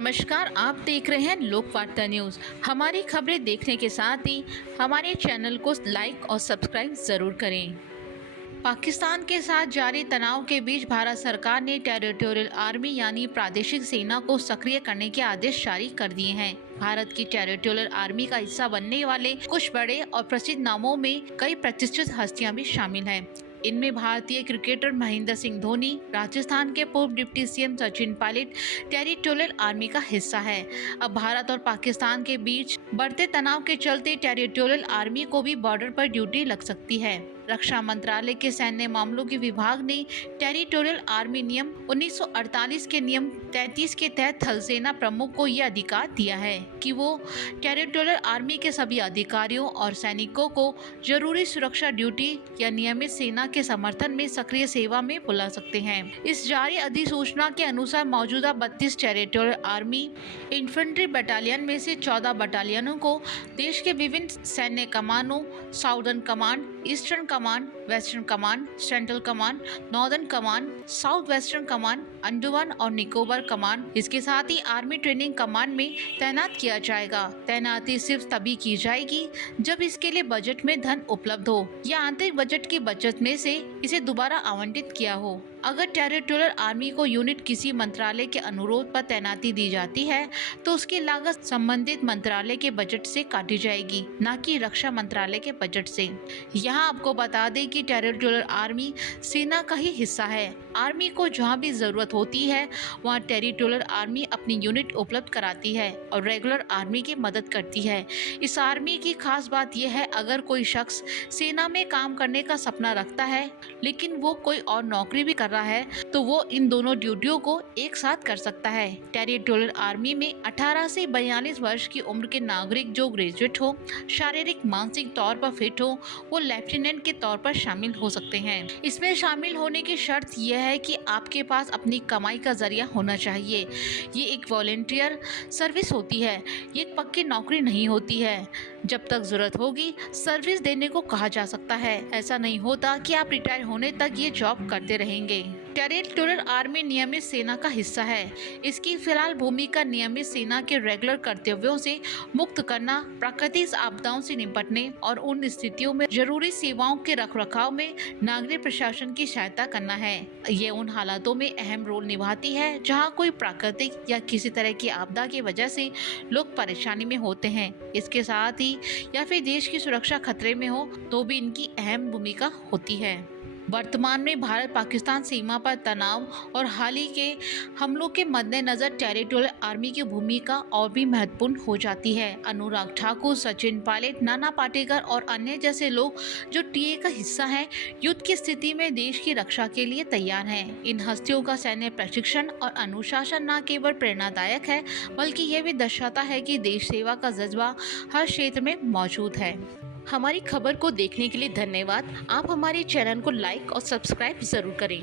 नमस्कार, आप देख रहे हैं लोकवार्ता न्यूज़। हमारी खबरें देखने के साथ ही हमारे चैनल को लाइक और सब्सक्राइब ज़रूर करें। पाकिस्तान के साथ जारी तनाव के बीच भारत सरकार ने टेरिटोरियल आर्मी यानी प्रादेशिक सेना को सक्रिय करने के आदेश जारी कर दिए हैं। भारत की टेरिटोरियल आर्मी का हिस्सा बनने वाले कुछ बड़े और प्रसिद्ध नामों में कई प्रतिष्ठित हस्तियां भी शामिल हैं। इनमें भारतीय क्रिकेटर महेंद्र सिंह धोनी, राजस्थान के पूर्व deputy CM Sachin Pilot territorial army का हिस्सा है। अब भारत और पाकिस्तान के बीच बढ़ते तनाव के चलते टेरिटोरियल आर्मी को भी बॉर्डर पर ड्यूटी लग सकती है। रक्षा मंत्रालय के सैन्य मामलों के विभाग ने टेरिटोरियल आर्मी नियम 1948 के नियम 33 के तहत थल सेना प्रमुख को यह अधिकार दिया है कि वो टेरिटोरियल आर्मी के सभी अधिकारियों और सैनिकों को जरूरी सुरक्षा ड्यूटी या नियमित सेना के समर्थन में सक्रिय सेवा में बुला सकते हैं। इस जारी अधिसूचना के अनुसार मौजूदा 32 टेरिटोरियल आर्मी इन्फेंट्री बटालियन में से 14 बटालियनों को देश के विभिन्न सैन्य कमानों, southern command, eastern command, western command, central command, northern command, south western command, Andaman और निकोबार कमांड, इसके साथ ही आर्मी ट्रेनिंग कमांड में तैनात किया जाएगा। तैनाती सिर्फ तभी की जाएगी जब इसके लिए बजट में धन उपलब्ध हो या आंतरिक बजट की बचत में से इसे दोबारा आवंटित किया हो। अगर टेरिटोरियल आर्मी को यूनिट किसी मंत्रालय के अनुरोध पर तैनाती दी जाती है तो उसकी लागत संबंधित मंत्रालय के बजट से काटी जाएगी, न कि रक्षा मंत्रालय के बजट से। यहाँ आपको बता दें कि टेरिटोरियल आर्मी सेना का ही हिस्सा है। आर्मी को जहाँ भी जरूरत होती है वहाँ टेरिटोरियल आर्मी अपनी यूनिट उपलब्ध कराती है और रेगुलर आर्मी की मदद करती है। इस आर्मी की खास बात यह है, अगर कोई शख्स सेना में काम करने का सपना रखता है लेकिन वो कोई और नौकरी भी रहा है तो वो इन दोनों ड्यूटियों को एक साथ कर सकता है। टेरिटोरियल आर्मी में 18 से 42 वर्ष की उम्र के नागरिक जो ग्रेजुएट हो, शारीरिक मानसिक तौर पर फिट हो, वो लेफ्टिनेंट के तौर पर शामिल हो सकते हैं। इसमें शामिल होने की शर्त यह है कि आपके पास अपनी कमाई का जरिया होना चाहिए। ये एक वॉलंटियर सर्विस होती है, ये एक पक्की नौकरी नहीं होती है। जब तक जरूरत होगी सर्विस देने को कहा जा सकता है। ऐसा नहीं होता कि आप रिटायर होने तक ये जॉब करते रहेंगे। टेरिटोरियल आर्मी नियमित सेना का हिस्सा है। इसकी फिलहाल भूमिका नियमित सेना के रेगुलर कर्तव्यों से मुक्त करना, प्राकृतिक आपदाओं से निपटने और उन स्थितियों में जरूरी सेवाओं के रखरखाव में नागरिक प्रशासन की सहायता करना है। ये उन हालातों में अहम रोल निभाती है जहाँ कोई प्राकृतिक या किसी तरह की आपदा की वजह से लोग परेशानी में होते हैं। इसके साथ ही या फिर देश की सुरक्षा खतरे में हो तो भी इनकी अहम भूमिका होती है। वर्तमान में भारत पाकिस्तान सीमा पर तनाव और हाल ही के हमलों के मद्देनजर टेरिटोरियल आर्मी की भूमिका और भी महत्वपूर्ण हो जाती है। अनुराग ठाकुर, सचिन पायलट, नाना पाटेकर और अन्य जैसे लोग जो टीए का हिस्सा हैं, युद्ध की स्थिति में देश की रक्षा के लिए तैयार हैं। इन हस्तियों का सैन्य प्रशिक्षण और अनुशासन न केवल प्रेरणादायक है बल्कि यह भी दर्शाता है कि देश सेवा का जज्बा हर क्षेत्र में मौजूद है। हमारी खबर को देखने के लिए धन्यवाद। आप हमारे चैनल को लाइक और सब्सक्राइब जरूर करें।